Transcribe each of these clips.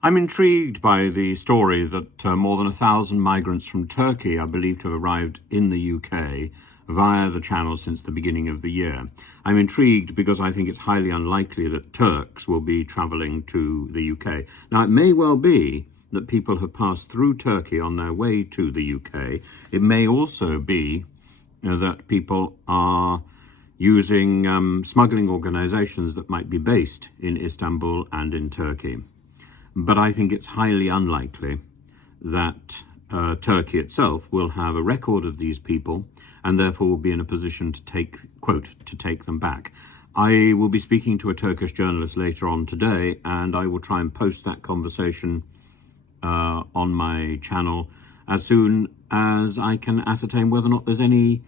I'm intrigued by the story that more than 1,000 migrants from Turkey are believed to have arrived in the UK via the channel since the beginning of the year. I'm intrigued because I think it's highly unlikely that Turks will be travelling to the UK. Now, it may well be that people have passed through Turkey on their way to the UK. It may also be that people are using smuggling organisations that might be based in Istanbul and in Turkey. But I think it's highly unlikely that Turkey itself will have a record of these people and therefore will be in a position to take them back. I will be speaking to a Turkish journalist later on today, and I will try and post that conversation on my channel as soon as I can ascertain whether or not there's any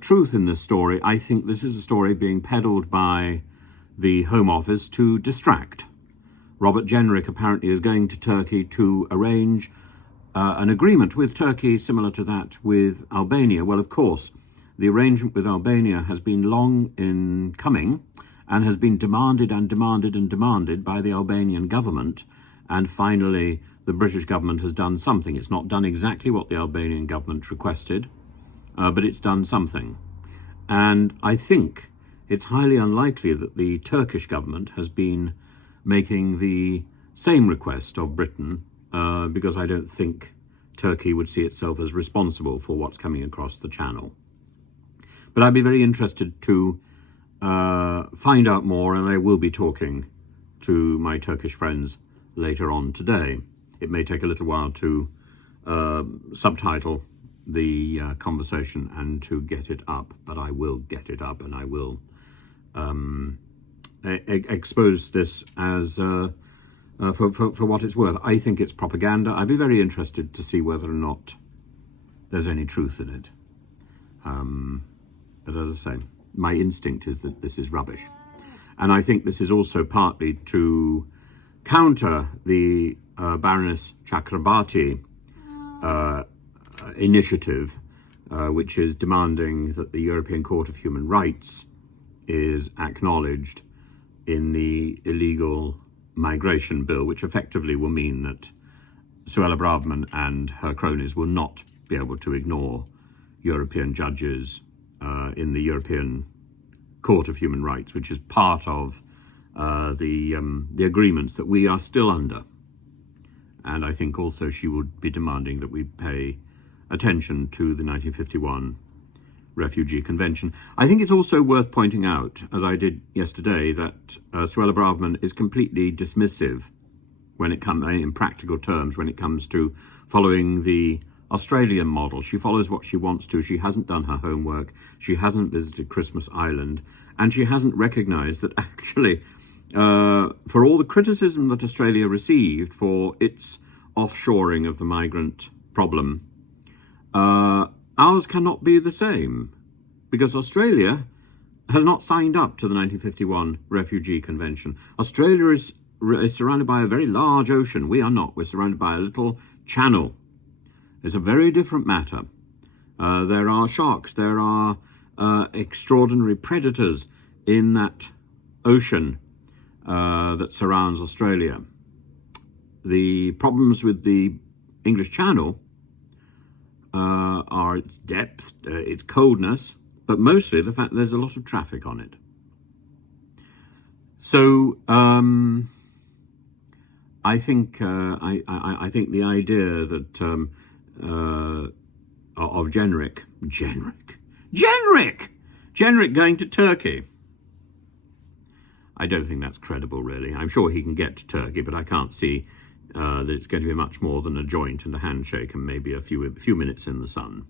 truth in this story. I think this is a story being peddled by the Home Office to distract. Robert Jenrick apparently is going to Turkey to arrange an agreement with Turkey similar to that with Albania. Well, of course, the arrangement with Albania has been long in coming and has been demanded and demanded and demanded by the Albanian government. And finally, the British government has done something. It's not done exactly what the Albanian government requested, but it's done something. And I think it's highly unlikely that the Turkish government has been making the same request of Britain, because I don't think Turkey would see itself as responsible for what's coming across the channel. But I'd be very interested to find out more, and I will be talking to my Turkish friends later on today. It may take a little while to subtitle the conversation and to get it up, but I will get it up, and I will expose this as for what it's worth. I think it's propaganda. I'd be very interested to see whether or not there's any truth in it. But as I say, my instinct is that this is rubbish. And I think this is also partly to counter the Baroness Chakrabati initiative, which is demanding that the European Court of Human Rights is acknowledged in the illegal migration bill, which effectively will mean that Suella Braverman and her cronies will not be able to ignore European judges in the European Court of Human Rights, which is part of the agreements that we are still under. And I think also she would be demanding that we pay attention to the 1951 Refugee Convention. I think it's also worth pointing out, as I did yesterday, that Suella Braverman is completely dismissive when it comes, in practical terms, when it comes to following the Australian model. She follows what she wants to. She hasn't done her homework. She hasn't visited Christmas Island, and she hasn't recognised that actually, for all the criticism that Australia received for its offshoring of the migrant problem, ours cannot be the same, because Australia has not signed up to the 1951 Refugee Convention. Australia is surrounded by a very large ocean. We are not. We're surrounded by a little channel. It's a very different matter. There are sharks. There are extraordinary predators in that ocean that surrounds Australia. The problems with the English Channel are its depth, its coldness, but mostly the fact that there's a lot of traffic on it. So I think I think the idea that of Jenrick going to Turkey, I don't think that's credible, really. I'm sure he can get to Turkey, but I can't see that it's going to be much more than a joint and a handshake and maybe a few minutes in the sun.